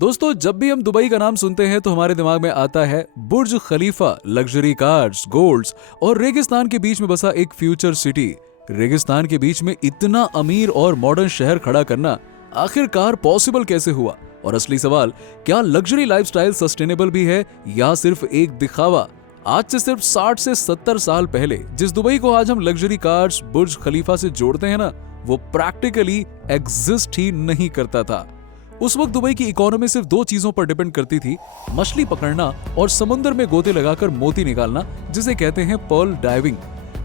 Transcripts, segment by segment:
दोस्तों, जब भी हम दुबई का नाम सुनते हैं तो हमारे दिमाग में आता है बुर्ज खलीफा, लग्जरी कार्स, गोल्ड्स और रेगिस्तान के बीच में बसा एक फ्यूचर सिटी। रेगिस्तान के बीच में इतना अमीर और मॉडर्न शहर खड़ा करना आखिरकार पॉसिबल कैसे हुआ? और असली सवाल, क्या लग्जरी लाइफस्टाइल सस्टेनेबल भी है या सिर्फ एक दिखावा? आज से सिर्फ 60 से 70 साल पहले जिस दुबई को आज हम लग्जरी कार्स, बुर्ज खलीफा से जोड़ते हैं ना, वो प्रैक्टिकली एग्जिस्ट ही नहीं करता था। उस वक्त दुबई की इकोनॉमी सिर्फ दो चीजों पर डिपेंड करती थी, मछली पकड़ना और समुद्र में गोते लगाकर मोती निकालना, जिसे कहते हैं पर्ल डाइविंग।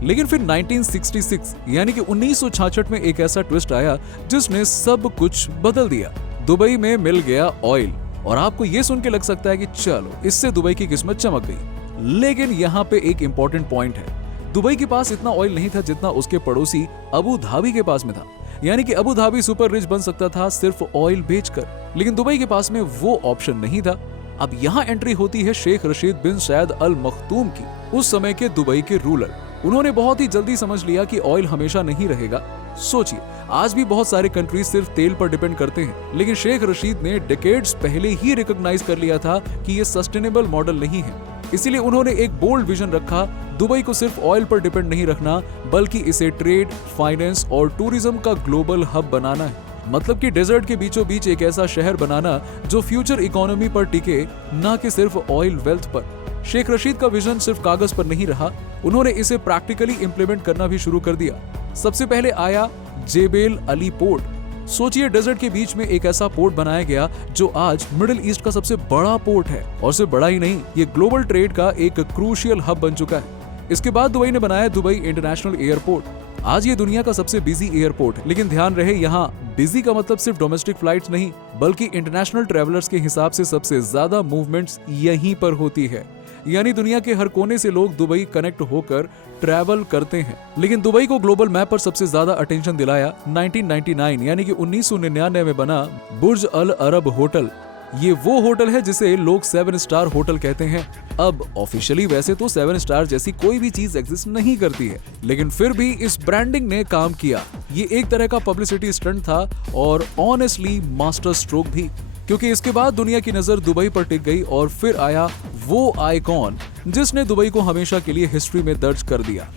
लेकिन फिर 1966 यानी कि 1966 में एक ऐसा ट्विस्ट आया जिसने सब कुछ बदल दिया। दुबई में मिल गया ऑयल। और आपको ये सुन के लग सकता है कि चलो इससे दुबई की किस्मत चमक गई, लेकिन यहाँ पे एक इंपॉर्टेंट पॉइंट है। दुबई के पास इतना ऑयल नहीं था जितना उसके पड़ोसी अबू धाबी के पास में था। यानी कि अबू धाबी सुपर रिच बन सकता था सिर्फ ऑयल बेचकर, लेकिन दुबई के पास में वो ऑप्शन नहीं था। अब यहाँ एंट्री होती है शेख रशीद बिन सैद अल मखतूम की, उस समय के दुबई के रूलर। उन्होंने बहुत ही जल्दी समझ लिया कि ऑयल हमेशा नहीं रहेगा। सोचिए, आज भी बहुत सारे कंट्रीज सिर्फ तेल पर डिपेंड करते हैं, लेकिन शेख रशीद ने डिकेड्स पहले ही रिकॉग्नाइज कर लिया था कि ये सस्टेनेबल मॉडल नहीं है। इसीलिए उन्होंने एक बोल्ड विजन रखा, दुबई को सिर्फ ऑयल पर डिपेंड नहीं रखना, बल्कि इसे ट्रेड, फाइनेंस और टूरिज्म का ग्लोबल हब बनाना है। मतलब कि डेजर्ट के बीचों बीच एक ऐसा शहर बनाना जो फ्यूचर इकोनॉमी पर टिके, ना कि सिर्फ ऑयल वेल्थ पर। शेख रशीद का विजन सिर्फ कागज पर नहीं रहा, उन्होंने इसे प्रैक्टिकली इंप्लीमेंट करना भी शुरू कर दिया। सबसे पहले आया जेबेल अली पोर्ट। सोचिए, डेजर्ट के बीच में एक ऐसा पोर्ट बनाया गया जो आज मिडिल ईस्ट का सबसे बड़ा पोर्ट है, और सिर्फ बड़ा ही नहीं, ये ग्लोबल ट्रेड का एक क्रूशियल हब बन चुका है। इसके बाद दुबई ने बनाया दुबई इंटरनेशनल एयरपोर्ट। आज ये दुनिया का सबसे बिजी एयरपोर्ट है, लेकिन ध्यान रहे, यहाँ बिजी का मतलब सिर्फ डोमेस्टिक फ्लाइट्स नहीं, बल्कि इंटरनेशनल ट्रेवलर्स के हिसाब से सबसे ज्यादा मूवमेंट्स यहीं पर होती है। यानी दुनिया के हर कोने से लोग दुबई कनेक्ट होकर ट्रैवल करते हैं। लेकिन दुबई को ग्लोबल मैप पर सबसे ज्यादा अटेंशन दिलाया 1999 यानी कि 1999 में बना बुर्ज अल अरब होटल। ये वो होटल है जिसे लोग 7 स्टार होटल कहते हैं। अब ऑफिशियली वैसे तो 7 स्टार जैसी कोई भी चीज एग्जिस्ट नहीं करती है, लेकिन फिर भी इस ब्रांडिंग ने काम किया। ये एक तरह का पब्लिसिटी स्टंट था और ऑनेस्टली मास्टर स्ट्रोक भी, क्योंकि इसके बाद दुनिया की नजर दुबई पर टिक गई और फिर आया वो आइकॉन जिसने दुबई को हमेशा के लिए हिस्ट्री में दर्ज कर दिया,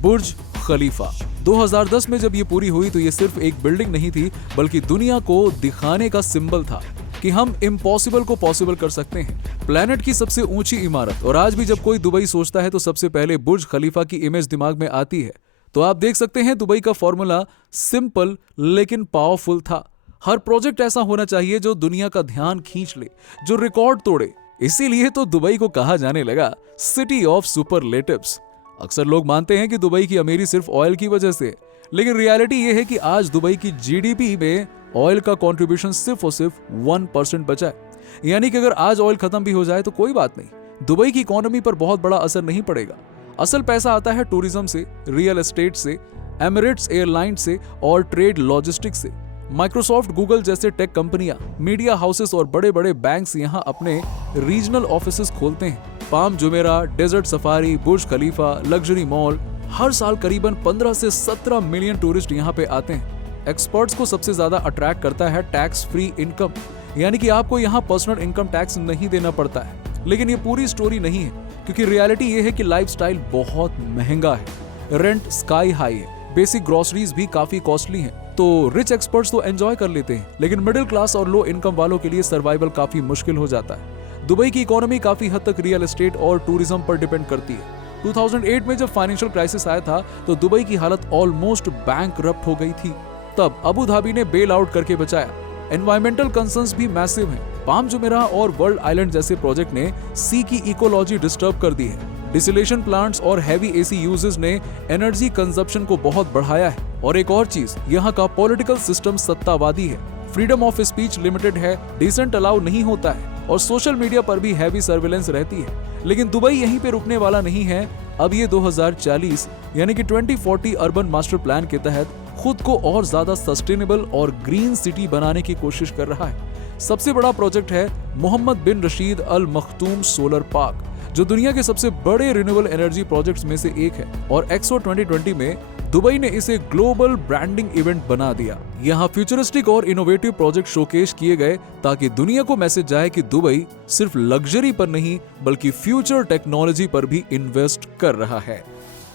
बुर्ज खलीफा। 2010 में जब ये पूरी हुई तो ये सिर्फ एक बिल्डिंग नहीं थी, बल्कि दुनिया को दिखाने का सिंबल था कि हम इम्पॉसिबल को पॉसिबल कर सकते हैं। प्लेनेट की सबसे ऊंची इमारत। और आज भी जब कोई दुबई सोचता है तो सबसे पहले बुर्ज खलीफा की इमेज दिमाग में आती है। तो आप देख सकते हैं, दुबई का फॉर्मूला सिंपल लेकिन पावरफुल था। हर प्रोजेक्ट ऐसा होना चाहिए जो दुनिया का ध्यान खींच ले, जो रिकॉर्ड तोड़े। इसीलिए तो दुबई को कहा जाने लगा सिटी ऑफ सुपरलेटिव्स। अक्सर लोग मानते हैं कि दुबई की अमीरी सिर्फ ऑयल की वजह से, लेकिन रियलिटी ये है कि आज दुबई की जीडीपी में ऑयल का कंट्रीब्यूशन सिर्फ और सिर्फ 1% बचा है। यानी कि अगर आज ऑयल खत्म भी हो जाए तो कोई बात नहीं, दुबई की इकोनॉमी पर बहुत बड़ा असर नहीं पड़ेगा। असल पैसा आता है टूरिज्म से, रियल एस्टेट से, एमिरेट्स एयरलाइन से और ट्रेड लॉजिस्टिक्स से। माइक्रोसॉफ्ट, गूगल जैसे टेक कंपनियां, मीडिया हाउसेस और बड़े बड़े बैंक्स यहां अपने रीजनल ऑफिसेस खोलते हैं। पाम जुमेरा, डेजर्ट सफारी, बुर्ज खलीफा, लग्जरी मॉल, हर साल करीबन 15 से 17 मिलियन टूरिस्ट यहां पे आते हैं। एक्सपर्ट्स को सबसे ज्यादा अट्रैक्ट करता है टैक्स फ्री इनकम, यानी कि आपको यहाँ पर्सनल इनकम टैक्स नहीं देना पड़ता है। लेकिन ये पूरी स्टोरी नहीं है, क्योंकि रियलिटी ये है कि लाइफस्टाइल बहुत महंगा है। रेंट स्काई हाई है, बेसिक ग्रोसरीज भी काफी कॉस्टली हैं। तो रिच एक्सपर्ट्स तो एंजॉय कर लेते हैं, लेकिन मिडिल क्लास और लो इनकम वालों के लिए सर्वाइवल काफी मुश्किल हो जाता है। दुबई की इकोनॉमी काफी हद तक रियल एस्टेट और टूरिज्म पर डिपेंड करती है। 2008 में जब फाइनेंशियल क्राइसिस आया था तो दुबई की हालत ऑलमोस्ट बैंकरप्ट हो गई थी। तब अबू धाबी ने बेल आउट करके बचाया। एनवायरमेंटल कंसर्न्स भी मैसिव हैं। पाम जुमेरा और वर्ल्ड आइलैंड जैसे प्रोजेक्ट ने सी की इकोलॉजी डिस्टर्ब कर दी है। डिसलेशन प्लांट्स और हैवी एसी यूजेस ने एनर्जी कंजप्शन को बहुत बढ़ाया है। और एक और चीज, यहाँ का पॉलिटिकल सिस्टम सत्तावादी है। फ्रीडम ऑफ स्पीच लिमिटेड है, डिसेंट अलाउ नहीं होता है और सोशल मीडिया पर भी हैवी सर्विलेंस रहती है। लेकिन दुबई यहीं पे रुकने वाला नहीं है। अब ये 2040 यानी कि 2040 अर्बन मास्टर प्लान के तहत खुद को और ज्यादा सस्टेनेबल और ग्रीन सिटी बनाने की कोशिश कर रहा है। सबसे बड़ा प्रोजेक्ट है मोहम्मद बिन रशीद अल मखतूम सोलर पार्क, जो दुनिया के सबसे बड़े रिन्यूएबल एनर्जी प्रोजेक्ट्स में से एक है। और एक्सपो 2020 में दुबई ने इसे ग्लोबल ब्रांडिंग इवेंट बना दिया। यहाँ फ्यूचरिस्टिक और इनोवेटिव प्रोजेक्ट शोकेस किए गए ताकि दुनिया को मैसेज जाए कि दुबई सिर्फ लग्जरी पर नहीं बल्कि फ्यूचर टेक्नोलॉजी पर भी इन्वेस्ट कर रहा है।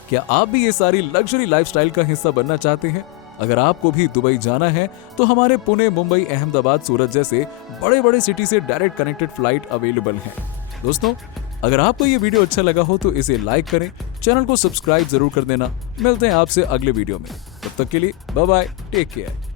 क्या आप भी ये सारी लग्जरी लाइफस्टाइल का हिस्सा बनना चाहते हैं? अगर आपको भी दुबई जाना है तो हमारे पुणे, मुंबई, अहमदाबाद, सूरत जैसे बड़े बड़े सिटी से डायरेक्ट कनेक्टेड फ्लाइट अवेलेबल हैं। दोस्तों, अगर आपको ये वीडियो अच्छा लगा हो तो इसे लाइक करें, चैनल को सब्सक्राइब जरूर कर देना। मिलते हैं आपसे अगले वीडियो में, तब तक के लिए बाय बाय, टेक केयर।